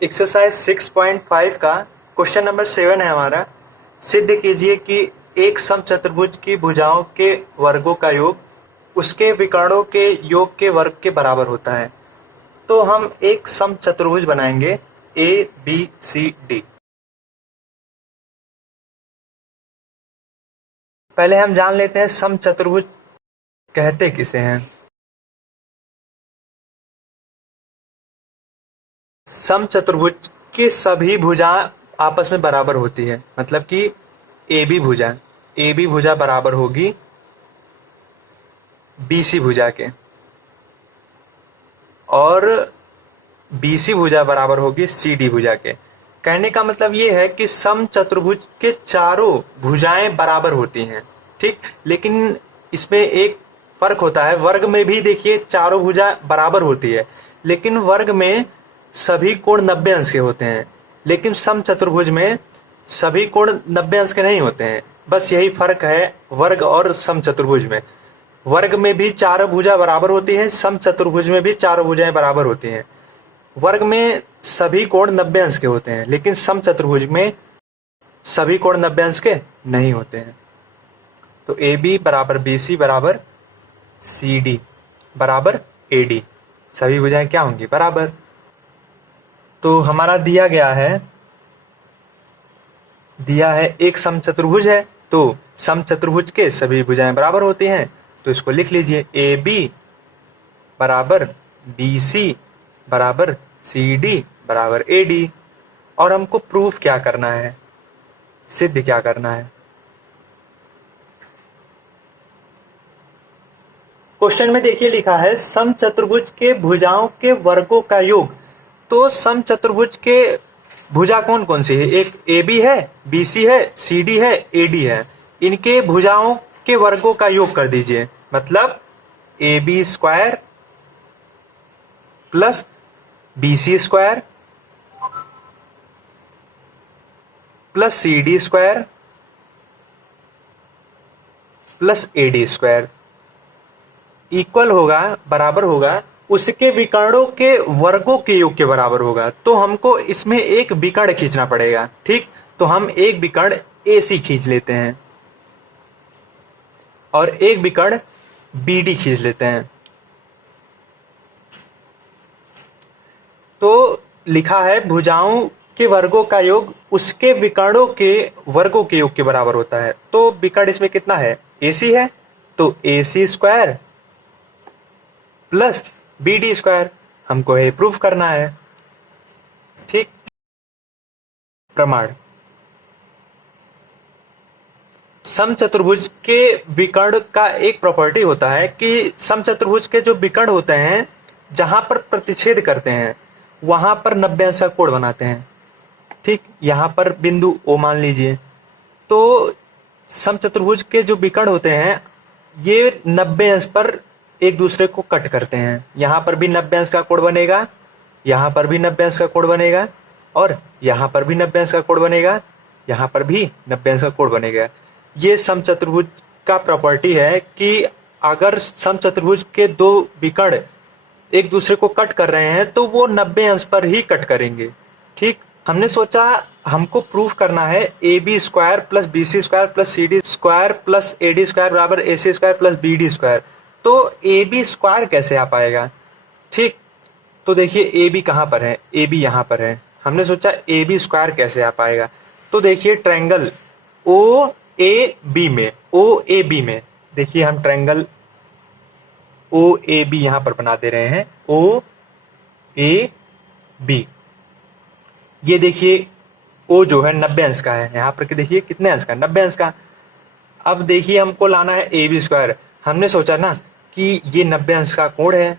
Exercise 6.5 का question number 7 है हमारा। सिद्ध कीजिए कि एक समचतुर्भुज की भुजाओं के वर्गों का योग उसके विकर्णों के योग के वर्ग के बराबर होता है। तो हम एक समचतुर्भुज बनाएंगे ए बी सी डी। पहले हम जान लेते हैं समचतुर्भुज कहते किसे हैं। समचतुर्भुज की सभी भुजा आपस में बराबर होती है, मतलब कि ए बी भुजा बराबर होगी बीसी भुजा के और बीसी भुजा बराबर होगी सीडी भुजा के। कहने का मतलब ये है कि समचतुर्भुज के चारों भुजाएं बराबर होती हैं, ठीक। लेकिन इसमें एक फर्क होता है, वर्ग में भी देखिए चारों भुजा बराबर होती है, लेकिन वर्ग में सभी कोण 90 अंश के होते हैं, लेकिन समचतुर्भुज में सभी कोण 90 अंश के नहीं होते हैं। बस यही फर्क है वर्ग और समचतुर्भुज में। वर्ग में भी चारों भुजा बराबर होती है, समचतुर्भुज में भी चारों भुजाएं बराबर होती हैं। वर्ग में सभी कोण 90 अंश के होते हैं, लेकिन समचतुर्भुज में सभी कोण 90 अंश के नहीं होते हैं। तो ए बी बराबर बी सी बराबर सी डी बराबर ए डी, सभी भुजाएं क्या होंगी? बराबर। तो हमारा दिया है एक समचतुर्भुज है, तो समचतुर्भुज के सभी भुजाएं बराबर होती हैं। तो इसको लिख लीजिए, ए बी बराबर बी सी बराबर सी डी बराबर ए डी। और हमको प्रूफ क्या करना है, सिद्ध क्या करना है। क्वेश्चन में देखिए लिखा है समचतुर्भुज के भुजाओं के वर्गों का योग। तो समचतुर्भुज के भुजा कौन कौन सी है? एक ए बी है, बी सी है, सी डी है, ए डी है। इनके भुजाओं के वर्गों का योग कर दीजिए, मतलब A B square plus B C square plus C D square plus A D square equal होगा, बराबर होगा उसके विकर्णों के वर्गों के योग के बराबर होगा। तो हमको इसमें एक विकर्ण खींचना पड़ेगा, ठीक। तो हम एक विकर्ण ए सी खींच लेते हैं और एक विकर्ण बी डी खींच लेते हैं। तो लिखा है भुजाओं के वर्गों का योग उसके विकर्णों के वर्गों के योग के बराबर होता है। तो विकर्ण इसमें कितना है? ए सी है, तो A C square plus B D square हमको ये प्रूफ करना है, ठीक। प्रमाण, समचतुर्भुज के विकर्ण का एक प्रॉपर्टी होता है कि समचतुर्भुज के जो विकर्ण होते हैं, जहां पर प्रतिच्छेद करते हैं वहां पर 90 अंश का कोण बनाते हैं, ठीक। यहां पर बिंदु ओ मान लीजिए। तो समचतुर्भुज के जो विकर्ण होते हैं ये 90 अंश पर एक दूसरे को कट करते हैं। यहां पर भी 90 अंश का कोण बनेगा, यहां पर भी 90 अंश का कोण बनेगा, और यहां पर भी 90 अंश का कोण बनेगा, यहां पर भी 90 अंश का कोण बनेगा। ये समचतुर्भुज का प्रॉपर्टी है कि अगर समचतुर्भुज के दो विकर्ण एक दूसरे को कट कर रहे हैं तो वो 90 अंश पर ही कट करेंगे, ठीक। हमने सोचा हमको प्रूफ करना है A B square plus B C square plus C D square plus A D square बराबर A C square plus B D square. तो ए बी स्क्वायर कैसे आ पाएगा, ठीक। तो देखिए ए बी कहाँ पर है? ए बी यहाँ पर है। हमने सोचा ए बी स्क्वायर कैसे आ पाएगा। तो देखिए ट्रायंगल ओ ए बी में देखिए हम ट्रायंगल ओ ए बी यहां पर बना दे रहे हैं, ओ ए बी। ये देखिए ओ जो है 90 अंश का है, यहां पर के देखिए कितने अंश का? 90 अंश का। अब देखिए हमको लाना है ए बी स्क्वायर। हमने सोचा ना कि ये 90 अंश का कोण है,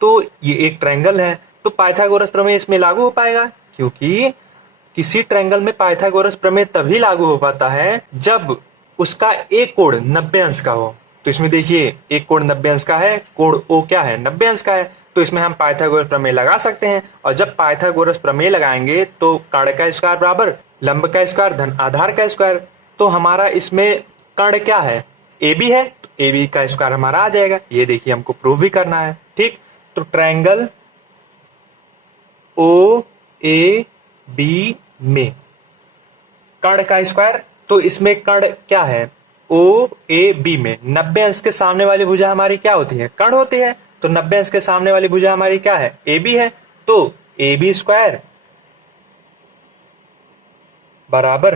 तो ये एक ट्रायंगल है, तो पाइथागोरस प्रमेय इसमें लागू हो पाएगा, क्योंकि किसी ट्रायंगल में पाइथागोरस प्रमेय तभी लागू हो पाता है जब उसका एक कोण 90 अंश का हो। तो इसमें देखिए एक कोण 90 अंश का है, कोण ओ क्या है? 90 अंश का है। तो इसमें हम पाइथागोरस प्रमेय लगा सकते हैं, और जब पाइथागोरस प्रमेय लगाएंगे तो कर्ण का स्क्वायर बराबर लंब का स्क्वायर धन आधार का स्क्वायर। तो हमारा इसमें कर्ण क्या है? ए बी है, तो ए बी का स्क्वायर हमारा आ जाएगा। ये देखिए हमको प्रूव भी करना है, ठीक। तो ट्रायंगल ओ ए बी में कर्ण का स्क्वायर, तो इसमें कर्ण क्या है, ओ ए बी में 90 अंश के सामने वाली भुजा हमारी क्या होती है, कर्ण होती है। तो 90 अंश के सामने वाली भुजा हमारी क्या है, ए बी है। तो ए बी स्क्वायर बराबर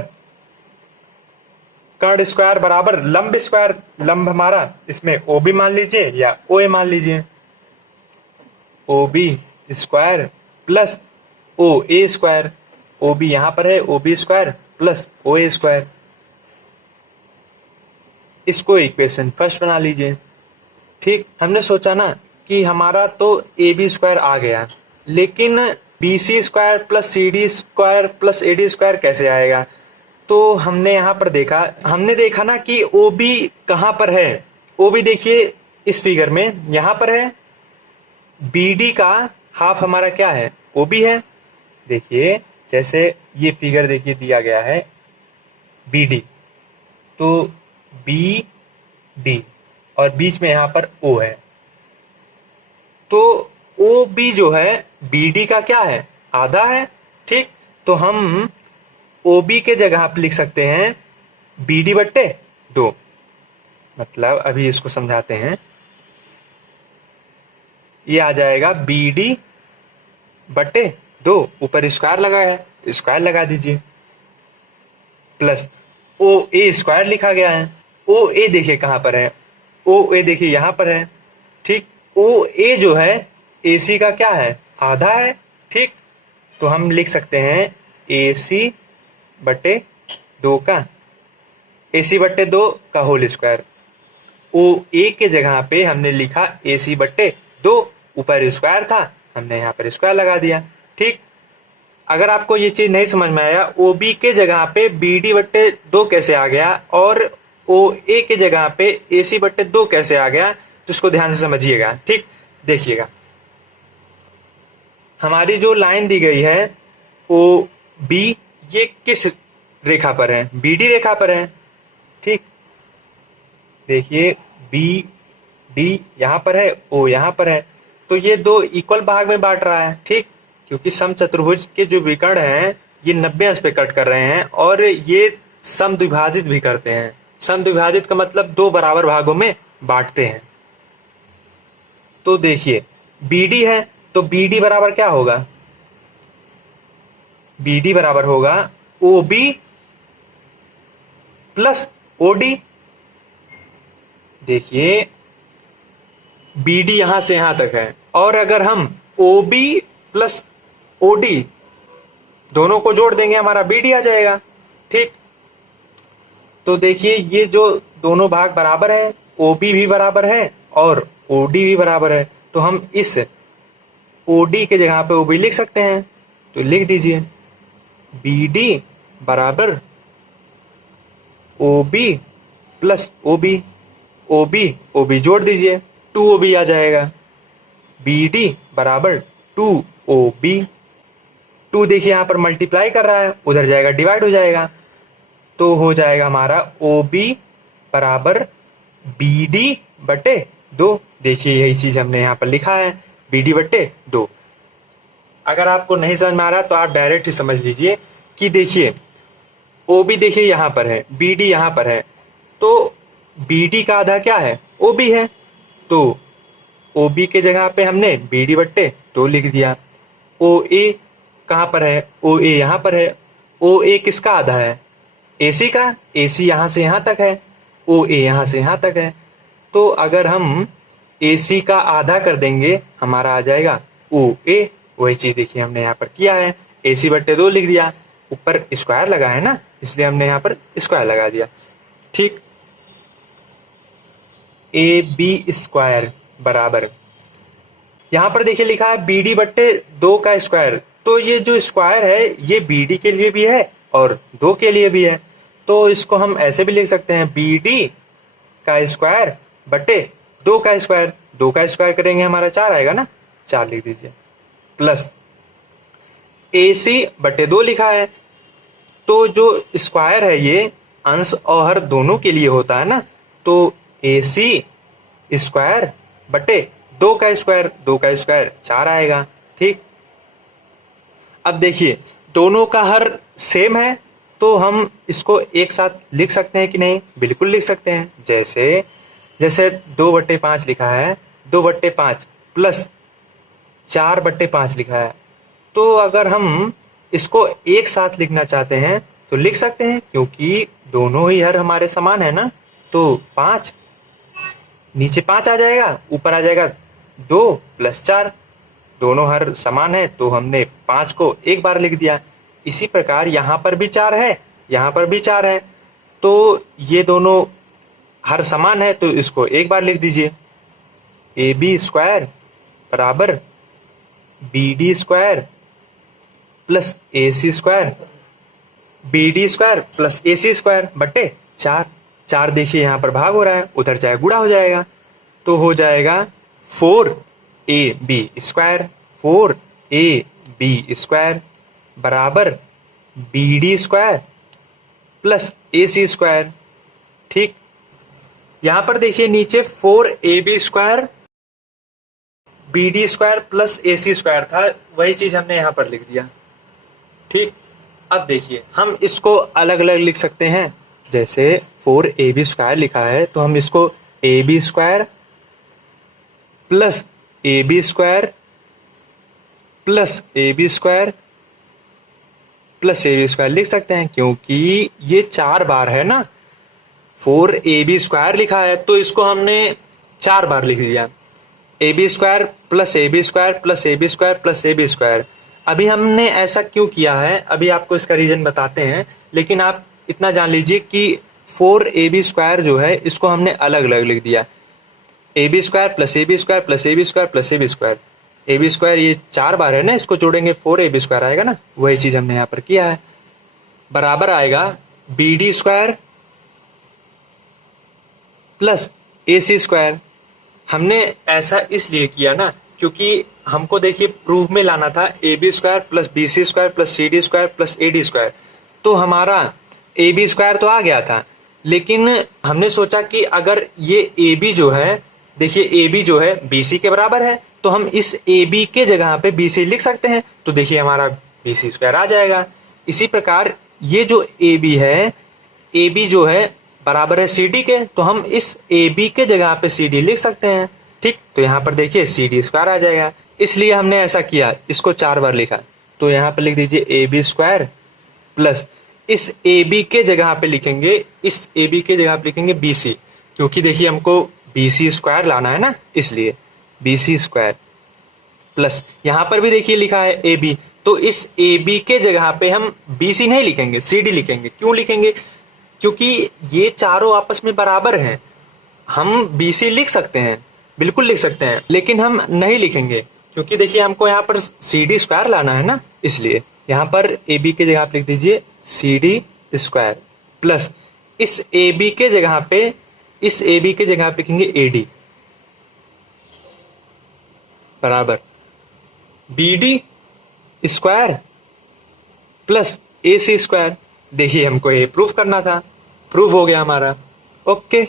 कर्ण स्क्वायर बराबर लंब स्क्वायर, लंब हमारा इसमें ओ बी मान लीजिए या ओ ए मान लीजिए, O B square plus O A square, O B यहां पर है, O B square plus O A square. इसको इक्वेशन फर्स्ट बना लीजिए। ठीक, हमने सोचा ना कि हमारा तो ए बी स्क्वायर आ गया, लेकिन B C square plus C D square plus A D square कैसे आएगा। तो हमने यहाँ पर देखा, हमने देखा ना कि ओ बी कहाँ पर है। ओ बी देखिए इस फिगर में यहाँ पर है, बी डी का हाफ हमारा क्या है, ओ बी है। देखिए जैसे ये फिगर देखिए दिया गया है बी डी, तो बी डी और बीच में यहां पर ओ है, तो ओ बी जो है बी डी का क्या है, आधा है। ठीक, तो हम ओ बी के जगह पे लिख सकते हैं बी डी बट्टे 2। मतलब अभी इसको समझाते हैं, ये आ जाएगा बी डी बट्टे 2, ऊपर स्क्वायर लगा है, स्क्वायर लगा दीजिए, प्लस ओ ए स्क्वायर लिखा गया है। ओ ए देखिए कहां पर है, ओ ए देखिए यहां पर है। ठीक, ओ ए जो है ए सी का क्या है, आधा है। ठीक, तो हम लिख सकते हैं ए सी बटे 2 का, ए सी बट्टे 2 का होल स्क्वायर। ओ ए के जगह पे हमने लिखा ए सी बट्टे 2, ऊपर स्क्वायर था, हमने यहाँ पर स्क्वायर लगा दिया। ठीक, अगर आपको ये चीज नहीं समझ में आया, ओ बी के जगह पे बी डी बट्टे 2 कैसे आ गया और ओ ए के जगह पे ए सी बट्टे 2 कैसे आ गया, तो इसको ध्यान से समझिएगा। ठीक, देखिएगा हमारी जो लाइन दी गई है ओ बी, ये किस रेखा पर है, बी डी रेखा पर है। ठीक, देखिए बी डी यहां पर है, ओ यहां पर है, तो ये दो इक्वल भाग में बांट रहा है। ठीक, क्योंकि समचतुर्भुज के जो विकर्ण हैं ये 90 अंश पे कट कर रहे हैं और ये समद्विभाजित भी करते हैं। समद्विभाजित का मतलब 2 बराबर भागों में बांटते हैं। तो देखिए बी डी है, तो बी डी बराबर क्या होगा, बी डी बराबर होगा O B plus O D. देखिए बी डी यहां से यहां तक है, और अगर हम O B plus O D दोनों को जोड़ देंगे हमारा बी डी आ जाएगा। ठीक, तो देखिए ये जो दोनों भाग बराबर है, ओ बी भी बराबर है और ओ डी भी बराबर है, तो हम इस ओ डी के जगह पे ओ बी लिख सकते हैं। तो लिख दीजिए बी डी बराबर O B plus O B, O B जोड़ दीजिए, 2 ओ बी आ जाएगा। बी डी बराबर 2 ओ बी, 2 देखिए यहां पर मल्टीप्लाई कर रहा है, उधर जाएगा डिवाइड हो जाएगा, तो हो जाएगा हमारा ओ बी बराबर बी डी बटे 2। देखिए यही चीज हमने यहां पर लिखा है, बी डी बटे 2। अगर आपको नहीं समझ में आ रहा तो आप डायरेक्ट ही समझ लीजिए कि देखिए ओ बी देखिए यहां पर है, बी डी यहां पर है, तो बी डी का आधा क्या है, ओ बी है, तो ओ बी के जगह पे हमने बी डी बट्टे 2 लिख दिया। ओ ए कहां पर है, ओ ए यहां पर है, ओ ए किसका आधा है, ए सी का, ए सी यहां से यहां तक है, ओ ए यहां से यहां तक है, तो अगर हम ए सी का आधा कर देंगे हमारा आ जाएगा ओ ए। वही चीज देखिए हमने यहाँ पर किया है, ए सी बट्टे 2 लिख दिया, ऊपर स्क्वायर लगा है ना, इसलिए हमने यहाँ पर स्क्वायर लगा दिया। ठीक, ए बी स्क्वायर बराबर, यहां पर देखिए लिखा है बी डी बट्टे 2 का स्क्वायर, तो ये जो स्क्वायर है ये बी डी के लिए भी है और 2 के लिए भी है, तो इसको हम ऐसे भी लिख सकते हैं बी डी का स्क्वायर बट्टे 2 का स्क्वायर। 2 का स्क्वायर करेंगे हमारा 4 आएगा ना, 4 लिख दीजिए, प्लस ए सी बट्टे 2 लिखा है, तो जो स्क्वायर है ये अंश और हर दोनों के लिए होता है ना, तो ए सी स्क्वायर बटे 2 का स्क्वायर, 2 का स्क्वायर 4 आएगा। ठीक, अब देखिए दोनों का हर सेम है, तो हम इसको एक साथ लिख सकते हैं कि नहीं? बिल्कुल लिख सकते हैं। जैसे जैसे 2/5 लिखा है, 2/5 प्लस 4/5 लिखा है, तो अगर हम इसको एक साथ लिखना चाहते हैं तो लिख सकते हैं, क्योंकि दोनों ही हर हमारे समान है ना। तो 5, नीचे 5 आ जाएगा, ऊपर आ जाएगा 2 प्लस 4, दोनों हर समान है तो हमने 5 को एक बार लिख दिया। इसी प्रकार यहाँ पर भी 4 है, यहाँ पर भी 4 है, तो ये दोनों हर समान है तो इसको एक बार लिख दीजिए। AB² बराबर BD² plus AC² BD² plus AC² बटे 4। 4 देखिए यहाँ पर भाग हो रहा है, उधर जाए गुणा हो जाएगा, तो हो जाएगा 4AB² 4AB² बराबर BD² प्लस AC²। ठीक, यहाँ पर देखिए नीचे 4AB² BD² प्लस AC² था, वही चीज हमने यहाँ पर लिख दिया। ठीक, अब देखिए हम इसको अलग अलग लिख सकते हैं। जैसे 4AB² लिखा है तो हम इसको AB² plus AB² plus AB² plus AB² लिख सकते हैं, क्योंकि ये 4 बार है ना। 4AB² लिखा है तो इसको हमने 4 बार लिख दिया। AB² plus AB² plus AB² plus AB²। अभी हमने ऐसा क्यों किया है, अभी आपको इसका रीजन बताते हैं, लेकिन आप इतना जान लीजिए कि 4AB² जो है इसको हमने अलग अलग लिख दिया। AB² plus AB² plus AB² plus AB²। AB² ये 4 बार है ना, इसको जोड़ेंगे 4AB² आएगा ना, वही चीज हमने यहाँ पर किया है। बराबर आएगा BD² प्लस AC²। हमने ऐसा इसलिए किया ना, क्योंकि हमको देखिए प्रूफ में लाना था AB² plus BC² plus CD² plus AD²। तो हमारा AB² तो आ गया था, लेकिन हमने सोचा कि अगर ये AB जो है, देखिए AB जो है BC के बराबर है, तो हम इस AB के जगह पे BC लिख सकते हैं, तो देखिए हमारा BC² आ जाएगा। इसी प्रकार ये जो AB है, AB जो है बराबर है CD के, तो हम इस AB के जगह पे CD लिख सकते हैं। ठीक, तो यहाँ पर देखिए CD² आ जाएगा, इसलिए हमने ऐसा किया, इसको 4 बार लिखा। तो यहाँ पे लिख दीजिए AB² प्लस इस AB के जगह पे लिखेंगे, इस AB के जगह पे लिखेंगे BC, क्योंकि देखिए हमको BC² लाना है ना, इसलिए BC² प्लस यहाँ पर भी देखिए लिखा है AB, तो इस AB के जगह पे हम BC नहीं लिखेंगे, CD लिखेंगे। क्यों लिखेंगे? क्योंकि ये चारों आपस में बराबर हैं। हम BC लिख सकते हैं, बिल्कुल लिख सकते हैं, लेकिन हम नहीं लिखेंगे, क्योंकि देखिए हमको यहाँ पर CD² लाना है ना, इसलिए यहाँ पर AB के जगह पे लिख दीजिए CD² प्लस इस AB के जगह पे, इस AB के जगह पे लिखेंगे AD बराबर BD² प्लस AC²। देखिए हमको ये प्रूफ करना था, प्रूफ हो गया हमारा। ओके,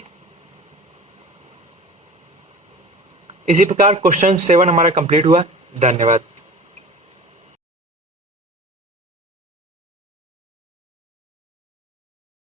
इसी प्रकार क्वेश्चन 7 हमारा कंप्लीट हुआ। धन्यवाद।